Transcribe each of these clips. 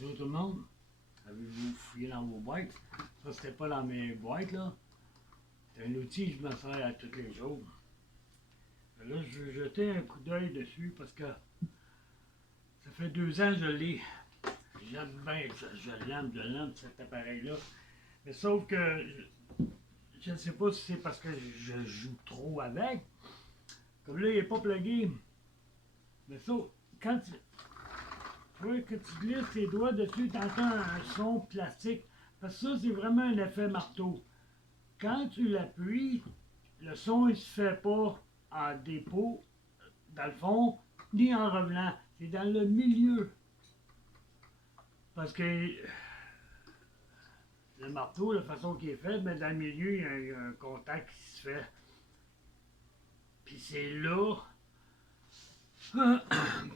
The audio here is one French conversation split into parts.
Bonjour tout le monde. Avez-vous fouillé dans vos boîtes? Ça, c'était pas dans mes boîtes, là. C'est un outil que je me sers à tous les jours. Là, je vais jeter un coup d'œil dessus parce que ça fait 2 ans que je l'ai. J'aime bien, je l'aime cet appareil-là. Mais sauf que je ne sais pas si c'est parce que je joue trop avec. Comme là, il n'est pas plugué. Mais ça, quand tu vois que tu glisses tes doigts dessus, tu entends un son plastique. Parce que ça, c'est vraiment un effet marteau. Quand tu l'appuies, le son ne se fait pas en dépôt, dans le fond, ni en revenant. C'est dans le milieu. Parce que le marteau, la façon qu'il est fait, mais dans le milieu, il y a un contact qui se fait. Puis c'est là,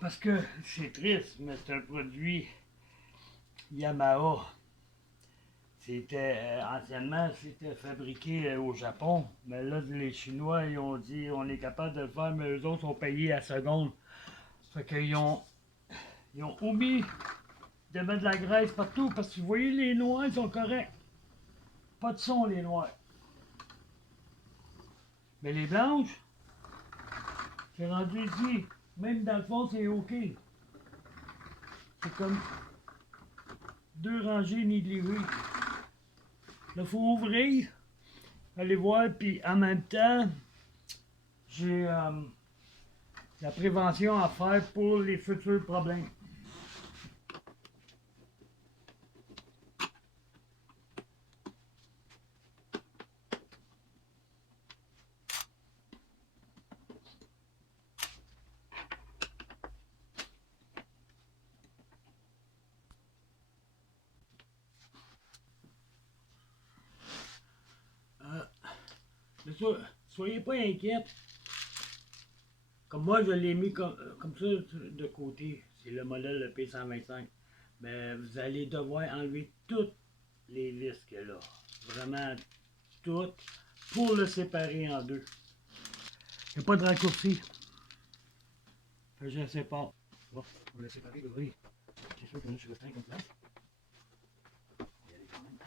parce que c'est triste, mais c'est un produit Yamaha. C'était anciennement, c'était fabriqué au Japon, mais là, les Chinois, ils ont dit on est capable de le faire, mais eux autres sont payés à seconde. Fait qu'ils ont omis de mettre de la graisse partout, parce que vous voyez, les noirs, ils sont corrects. Pas de son, les noirs. Mais les blanches, c'est rendu ici. Même dans le fond, c'est OK. C'est comme 2 rangées nidérées. Là, il faut ouvrir, aller voir, puis en même temps, j'ai la prévention à faire pour les futurs problèmes. Mais ça, soyez pas inquiets. Comme moi, je l'ai mis comme ça de côté. C'est le modèle le P125. Mais vous allez devoir enlever toutes les vis qu'il y a là. Vraiment toutes. Pour le séparer en deux. Il n'y a pas de raccourci. Fait que je le sépare. Bon, pour le séparer, oui. C'est sûr que là, je restreins comme ça. On va y aller quand même.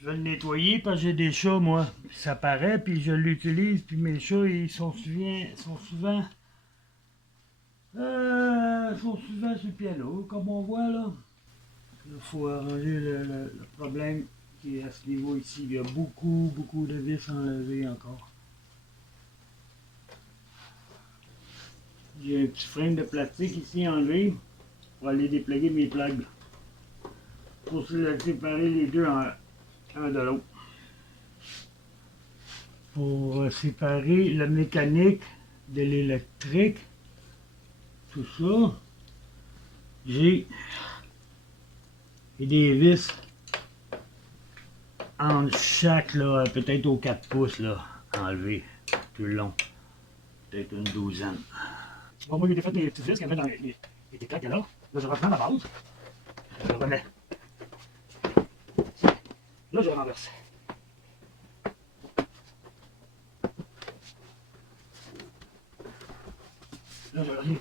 Je vais le nettoyer parce que j'ai des chats, moi. Ça paraît, puis je l'utilise, puis mes chats, ils sont souvent sur le piano, comme on voit là. Il faut arranger le problème qui est à ce niveau ici. Il y a beaucoup de vis enlevées encore. J'ai un petit frame de plastique ici enlevé pour aller dépluguer mes plugs. Pour séparer les deux un de l'autre. Pour séparer la mécanique de l'électrique, tout ça, j'ai des vis en chaque, là, peut-être aux 4 pouces, là, enlevées tout le long. Peut-être une douzaine. Bon, moi, j'ai fait mes petites vis qu'il y avait dans les claques là. Là, je reprends la base. Je le remets. Là, je renverse. Là, je reviens.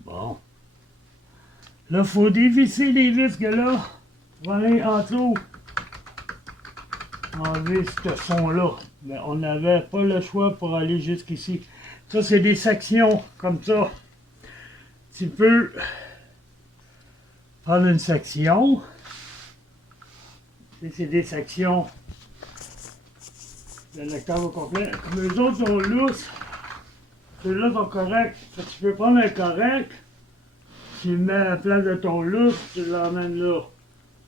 Bon. Là, il faut dévisser les vis que là, pour aller en dessous. Enlever ce fond-là. Mais on n'avait pas le choix pour aller jusqu'ici. Ça, c'est des sections comme ça. Tu peux prendre une section. C'est des sections. Le lecteur au complet. Comme les autres sont lousses, ceux-là sont corrects. Tu peux prendre un correct, Tu le mets à la place de ton lousse, tu l'emmènes là.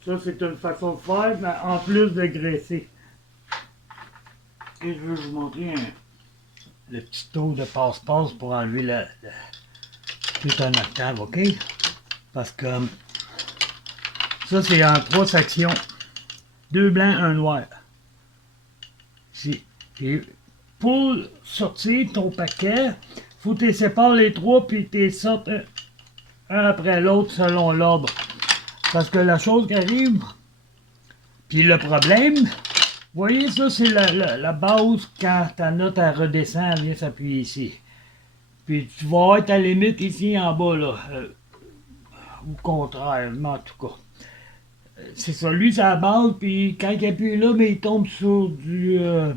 Ça, c'est une façon de faire, mais en plus de graisser. Et je veux vous montrer le petit tour de passe-passe pour enlever tout un octave, ok? Parce que ça, c'est en 3 sections. 2 blancs, 1 noir. Et pour sortir ton paquet, faut que tu sépares les 3 puis tu les sortes un après l'autre selon l'ordre. Parce que la chose qui arrive, puis le problème, vous voyez ça, c'est la base quand ta note elle redescend, elle vient s'appuyer ici. Puis tu vas avoir ta limite ici en bas, là. Ou contrairement, en tout cas. C'est ça, lui, c'est la base, puis quand il appuie là, mais il tombe sur de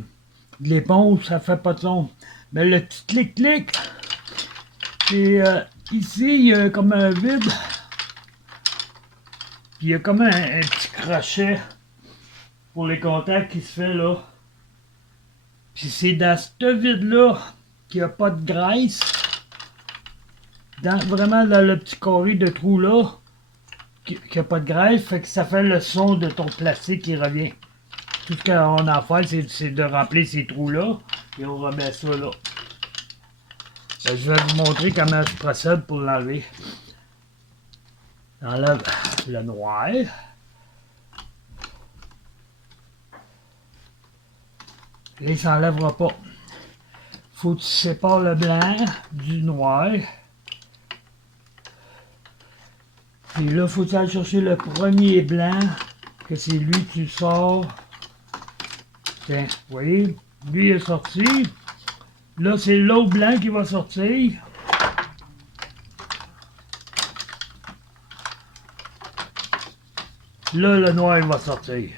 l'éponge, ça fait pas de son. Mais le petit clic-clic, c'est ici, il y a comme un vide, puis il y a comme un petit crochet pour les contacts qui se fait là. Puis c'est dans ce vide-là qu'il n'y a pas de graisse. Vraiment dans le petit carré de trou là, qu'il n'y a pas de graisse, fait que ça fait le son de ton plastique qui revient. Tout ce qu'on a à faire, c'est de remplir ces trous-là, et on remet ça là. Ben, je vais vous montrer comment je procède pour l'enlever. J'enlève le noir. Là, il s'enlèvera pas. Faut que tu sépares le blanc du noir. Et là, faut que tu ailles chercher le premier blanc, que c'est lui que tu sors. Tiens, vous voyez, lui est sorti. Là, c'est l'autre blanc qui va sortir. Là, le noir va sortir.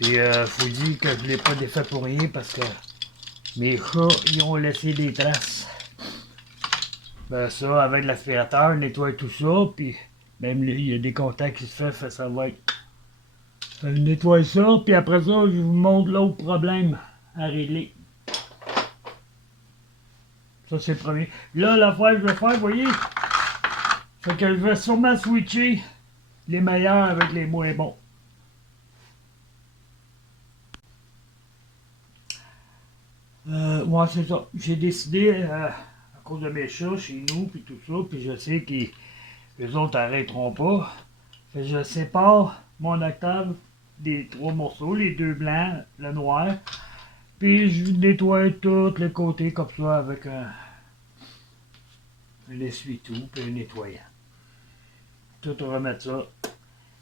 Et faut dire que je ne l'ai pas défait pour rien parce que mes chats, ils ont laissé des traces. Ben ça, avec l'aspirateur, nettoie tout ça, puis même il y a des contacts qui se fait, ça va être... Je nettoie ça, puis après ça, je vous montre l'autre problème à régler. Ça, c'est le premier. Là, l'affaire que je vais faire, vous voyez, c'est que je vais sûrement switcher les meilleurs avec les moins bons. Ouais, c'est ça. J'ai décidé, à cause de mes chats chez nous, puis tout ça, puis je sais qu'ils les autres n'arrêteront pas. Fait que je sépare mon octave des 3 morceaux, les 2 blancs, le noir, puis je nettoie tous les côtés comme ça avec un essuie-tout puis un nettoyant. Tout remettre ça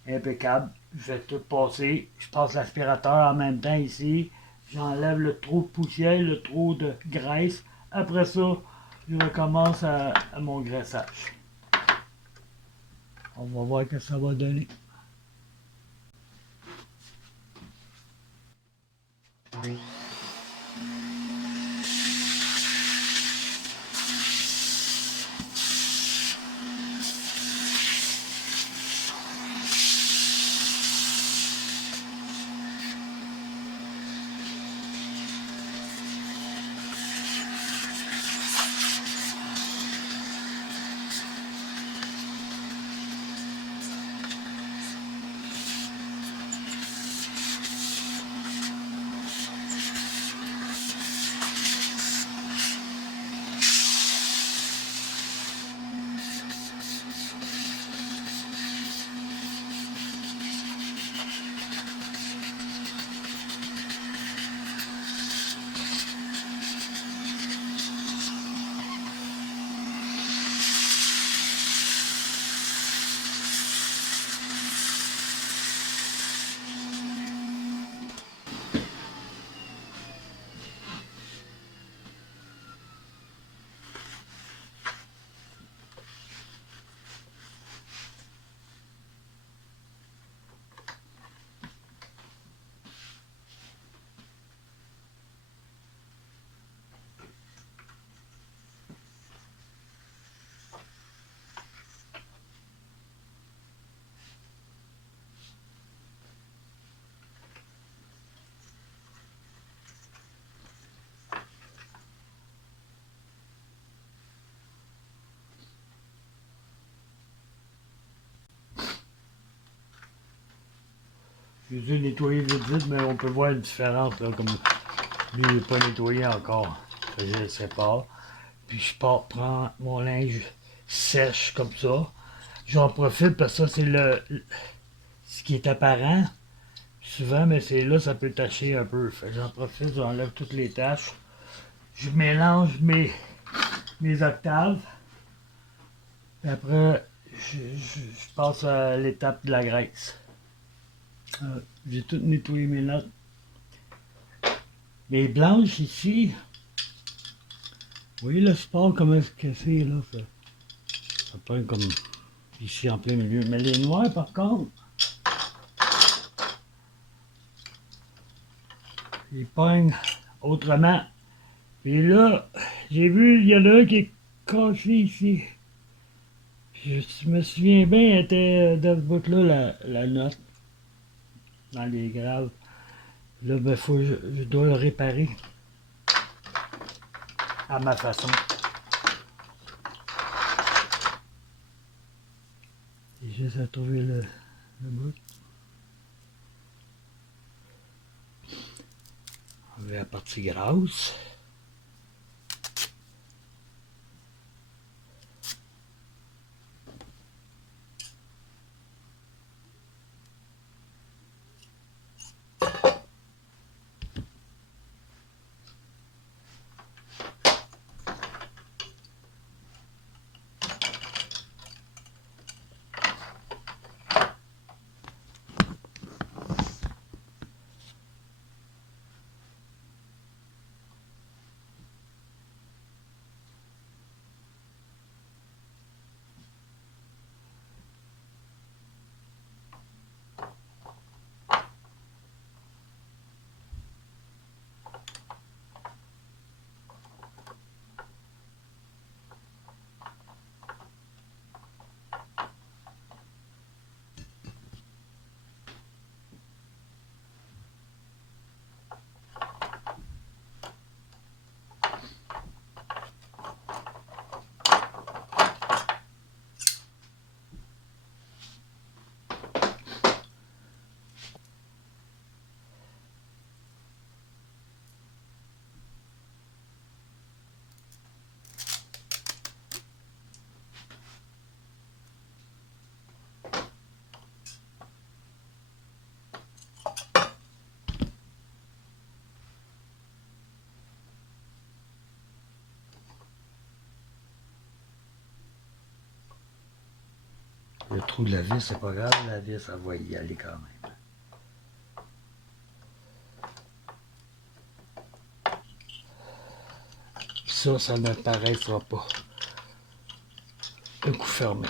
impeccable. Je vais tout passer. Je passe l'aspirateur en même temps ici. J'enlève le trop de poussière, le trop de graisse. Après ça, je recommence à mon graissage. On va voir ce que ça va donner. Je les ai nettoyés vite, mais on peut voir une différence, là, comme lui, il n'est pas nettoyé encore. Je le sépare. Puis je pars prendre mon linge sèche comme ça. J'en profite parce que ça, c'est ce qui est apparent. Souvent, mais c'est là, ça peut tacher un peu. J'en profite, j'enlève toutes les taches. Je mélange mes octaves. Puis après, je passe à l'étape de la graisse. J'ai tout nettoyé mes notes. Les blanches ici, vous voyez le sport comment est-ce que c'est là, ça pogne comme ici en plein milieu. Mais les noirs par contre, ils pognent autrement. Et là, j'ai vu, il y en a un qui est cassé ici. Je me souviens bien, elle était dans ce bout-là, la note, dans les graves. Là, ben, je dois le réparer à ma façon. J'ai juste à trouver le bout. On va la partie grasse. Le trou de la vis, c'est pas grave, la vis, ça va y aller quand même. Ça ne paraîtra pas. Un coup fermé.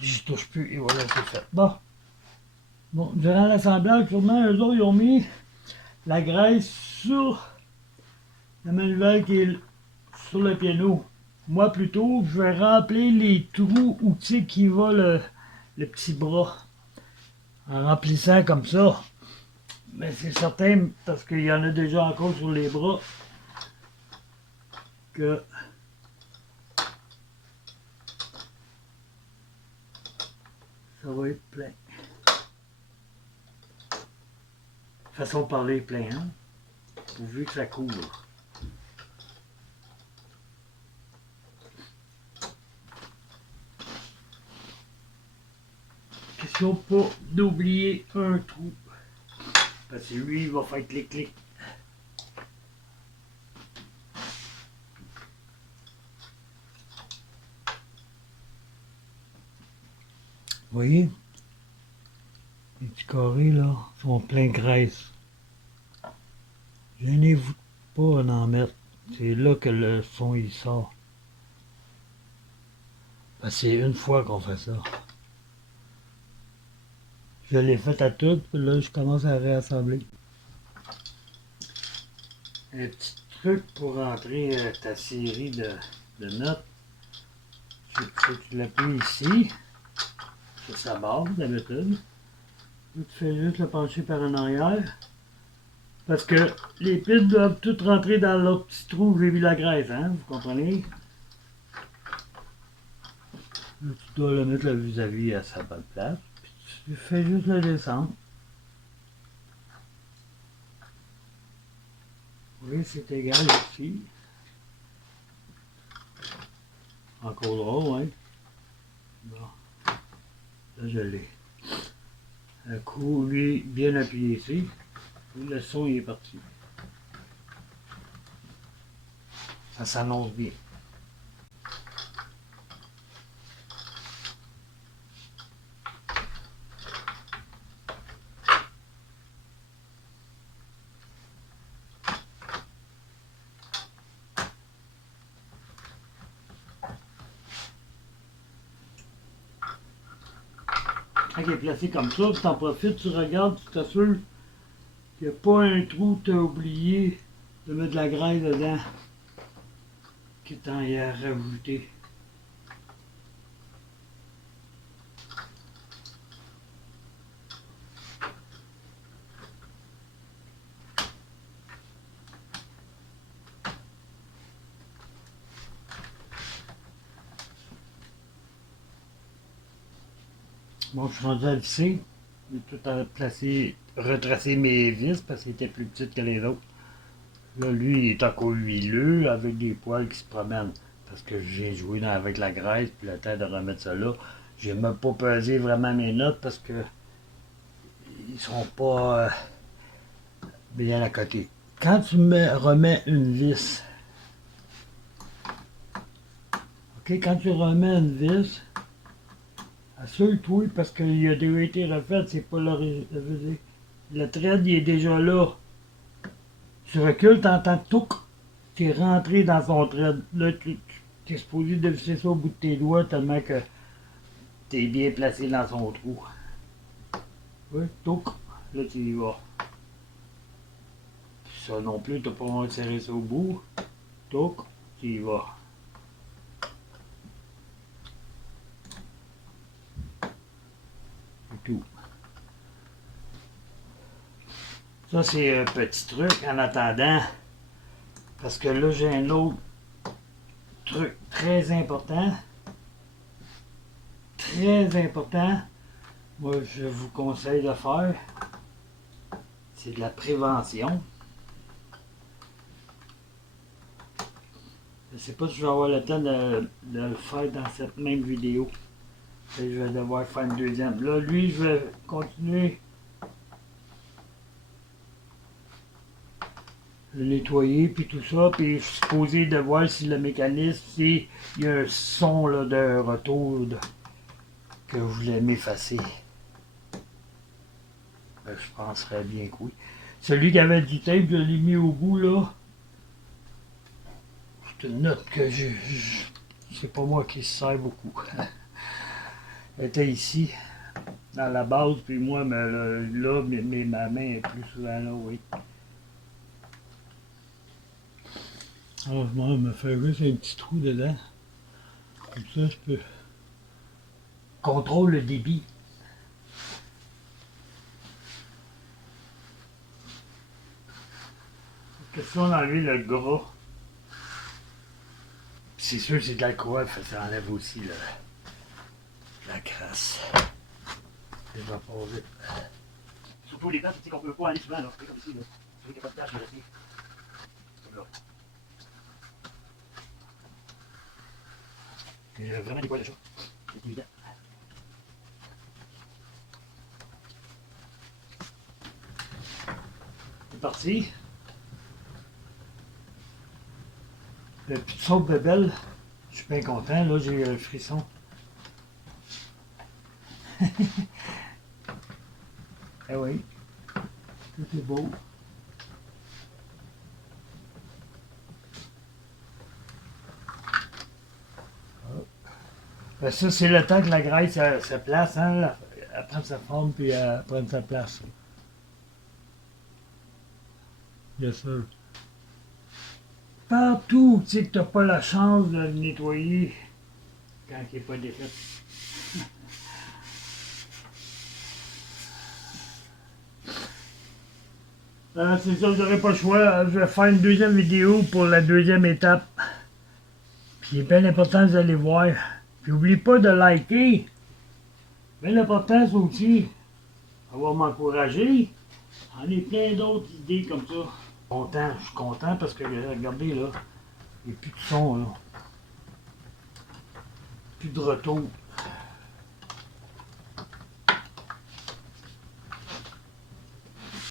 J'y touche plus et voilà, c'est fait. Bon, durant l'assemblage, sûrement, eux autres, ils ont mis la graisse sur la manivelle qui est sur le piano. Moi, plutôt, je vais remplir les trous où tu sais qui va le petit bras. En remplissant comme ça. Mais c'est certain, parce qu'il y en a déjà encore sur les bras, que ça va être plein. Façon de parler plein, hein? Pourvu que ça couvre. Question pas d'oublier un trou. Parce que lui, il va faire clic-clic. Vous voyez? Les petits carrés là sont pleins de graisse. Gênez-vous pas d'en mettre. C'est là que le son il sort. Parce que c'est une fois qu'on fait ça. Je l'ai fait à tout, puis là je commence à réassembler. Un petit truc pour rentrer ta série de notes. Tu l'appuies ici, sur sa base d'habitude. Tu fais juste le pencher par en arrière. Parce que les piles doivent toutes rentrer dans l'autre petit trou où j'ai mis la graisse, hein, vous comprenez? Là, tu dois le mettre vis-à-vis à sa bonne place. Puis Je fais juste le descendre. Oui, c'est égal ici. Encore drôle, hein? Bon, là je l'ai. Un coup, lui, bien appuyé ici. Le son il est parti. Ça s'annonce bien. Quand il est placé comme ça, tu t'en profites, tu regardes, tu t'assures qu'il n'y a pas un trou que tu as oublié de mettre de la graisse dedans qui t'en y a rajouté. Bon, je suis rendu à visser. J'ai tout à placer, retracer mes vis parce qu'il était plus petit que les autres. Là, lui, il est encore huileux avec des poils qui se promènent. Parce que j'ai joué avec la graisse, puis le temps de remettre ça là. J'ai même pas pesé vraiment mes notes parce que ils sont pas bien à côté. Quand tu me remets une vis, ok, quand tu remets une vis, assure-toi parce qu'il a déjà été refait, c'est pas l'original. Le thread il est déjà là. Tu recules, t'entends tout, tu es rentré dans son thread. Là, tu es supposé de visser ça au bout de tes doigts tellement que tu es bien placé dans son trou. Oui, tout. Là, tu y vas. Ça non plus, tu n'as pas besoin de serrer ça au bout. Tout, tu y vas. C'est tout. Ça, c'est un petit truc en attendant. Parce que là, j'ai un autre truc très important. Très important. Moi, je vous conseille de faire. C'est de la prévention. Je ne sais pas si je vais avoir le temps de le faire dans cette même vidéo. Et je vais devoir faire une deuxième. Là, lui, je vais continuer le nettoyer, puis tout ça. Puis je suis supposé de voir si le mécanisme, s'il y a un son là, de retour que je voulais m'effacer. Ben, je penserais bien que oui. Celui qui avait du tape, je l'ai mis au bout là. C'est une note que c'est pas moi qui se sert beaucoup. Elle était ici, dans la base, puis moi, mais là, ma main est plus souvent là, oui. Alors, je me fais juste un petit trou dedans. Comme ça, je peux contrôler le débit. Question d'enlever le gras. C'est sûr, c'est de l'alcool, ça enlève aussi la crasse. Je vais pas vite. Surtout les places, tu sais qu'on peut pas aller souvent, là. C'est comme ici, là. Tu vois qu'il n'y a pas de tâche, là, ici. Comme là. Il y a vraiment des poils de chat. C'est évident. C'est parti. Le petit sauce de belle. Je suis bien content, là, j'ai le frisson. Eh oui, tout est beau. Ben ça, c'est le temps que la graisse se place, hein, elle prend sa forme puis elle prend sa place. Bien sûr. Partout, tu sais que tu n'as pas la chance de le nettoyer quand il n'est pas défait. C'est ça, vous n'aurez pas le choix. Je vais faire une deuxième vidéo pour la deuxième étape. Puis il est bien important que vous allez voir. Puis n'oubliez pas de liker. Mais l'important, c'est aussi, ça va m'encourager. J'en ai plein d'autres idées comme ça. Je suis content parce que, regardez là, il n'y a plus de son là. Plus de retour.